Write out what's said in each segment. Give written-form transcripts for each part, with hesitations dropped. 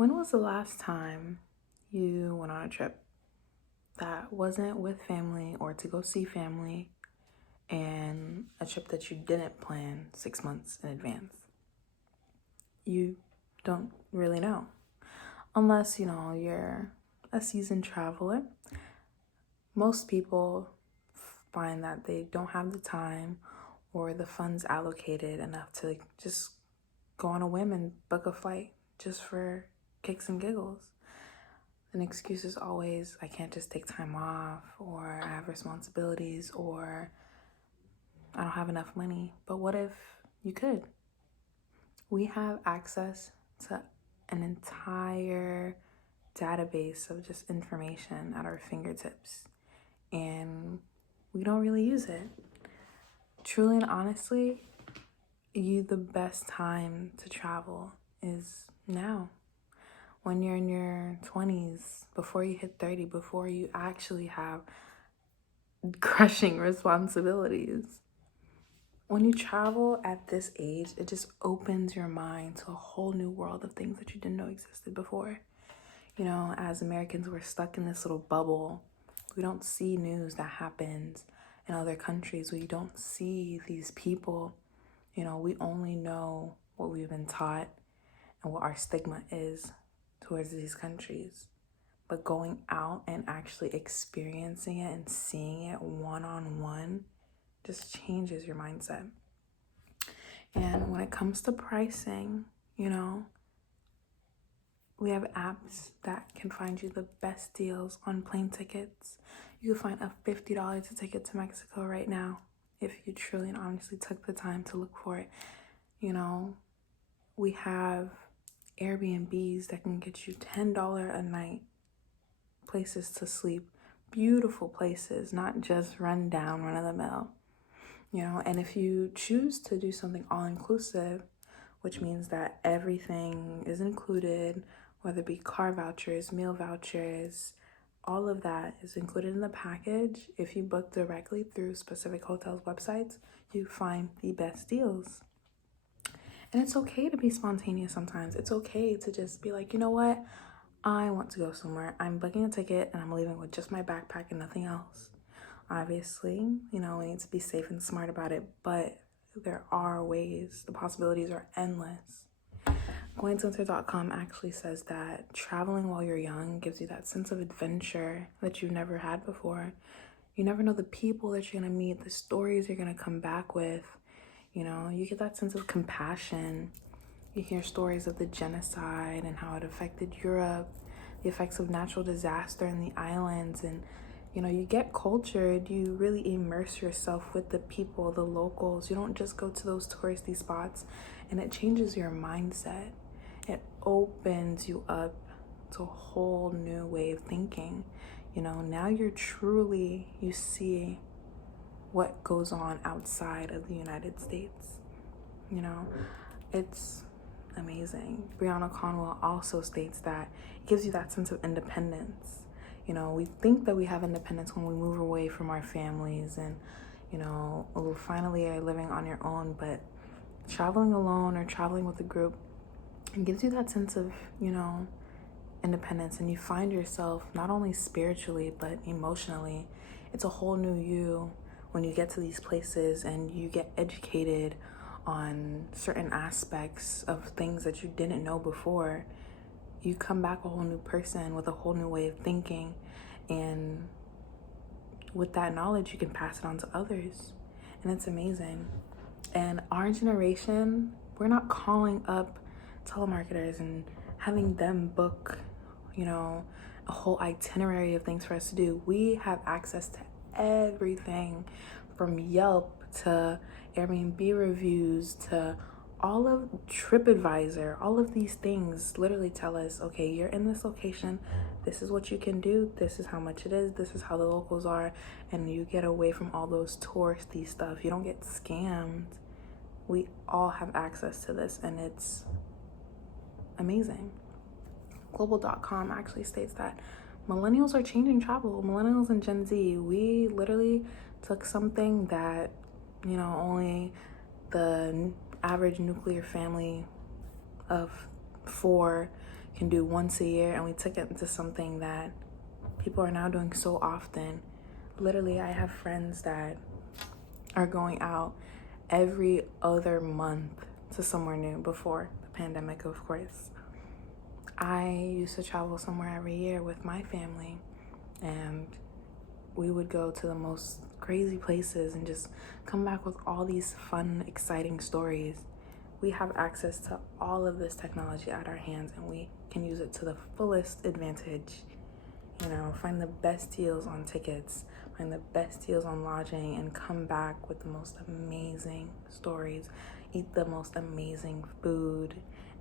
When was the last time you went on a trip that wasn't with family or to go see family, and a trip that you didn't plan 6 months in advance? You don't really know. Unless, you're a seasoned traveler. Most people find that they don't have the time or the funds allocated enough to just go on a whim and book a flight just for kicks and giggles. An excuse is always, I can't just take time off, or I have responsibilities, or I don't have enough money. But what if you could? We have access to an entire database of just information at our fingertips, and we don't really use it. Truly and honestly, the best time to travel is now. When you're in your 20s, before you hit 30, before you actually have crushing responsibilities. When you travel at this age, it just opens your mind to a whole new world of things that you didn't know existed before. As Americans, we're stuck in this little bubble. We don't see news that happens in other countries. We don't see these people. We only know what we've been taught and what our stigma is towards these countries. But going out and actually experiencing it and seeing it one-on-one just changes your mindset. And when it comes to pricing, we have apps that can find you the best deals on plane tickets. You can find a $50 ticket to Mexico right now if you truly and honestly took the time to look for it. We have Airbnbs that can get you $10 a night, places to sleep, beautiful places, not just run down, run of the mill. And if you choose to do something all inclusive, which means that everything is included, whether it be car vouchers, meal vouchers, all of that is included in the package. If you book directly through specific hotels' websites, you find the best deals. And it's okay to be spontaneous sometimes. It's okay to just be like, you know what? I want to go somewhere. I'm booking a ticket and I'm leaving with just my backpack and nothing else. Obviously, we need to be safe and smart about it, but there are ways. The possibilities are endless. GoingToInter.com actually says that traveling while you're young gives you that sense of adventure that you've never had before. You never know the people that you're going to meet, the stories you're going to come back with. You get that sense of compassion. You hear stories of the genocide and how it affected Europe, the effects of natural disaster in the islands, and you get cultured. You really immerse yourself with the people, the locals. You don't just go to those touristy spots, and it changes your mindset. It opens you up to a whole new way of thinking. Now you see what goes on outside of the United States. It's amazing. Brianna Conwell also states that it gives you that sense of independence. We think that we have independence when we move away from our families and, we finally are living on your own, but traveling alone or traveling with a group, it gives you that sense of, independence, and you find yourself not only spiritually, but emotionally. It's a whole new you when you get to these places and you get educated on certain aspects of things that you didn't know before. You come back a whole new person with a whole new way of thinking, and with that knowledge you can pass it on to others, and it's amazing. And our generation, we're not calling up telemarketers and having them book a whole itinerary of things for us to do. We have access to everything, from Yelp to Airbnb reviews to all of TripAdvisor. All of these things literally tell us, okay, you're in this location, this is what you can do, this is how much it is, this is how the locals are, and you get away from all those touristy stuff. You don't get scammed. We all have access to this, and it's amazing. Global.com actually states that millennials are changing travel. Millennials and Gen Z, we literally took something that, only the average nuclear family of 4 can do once a year, and we took it into something that people are now doing so often. Literally, I have friends that are going out every other month to somewhere new before the pandemic, of course. I used to travel somewhere every year with my family, and we would go to the most crazy places and just come back with all these fun, exciting stories. We have access to all of this technology at our hands, and we can use it to the fullest advantage. You know, find the best deals on tickets, find the best deals on lodging, and come back with the most amazing stories, eat the most amazing food,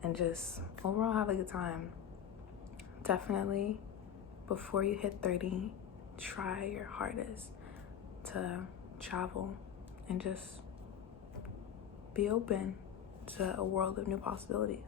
and just overall have a good time. Definitely, before you hit 30, try your hardest to travel and just be open to a world of new possibilities.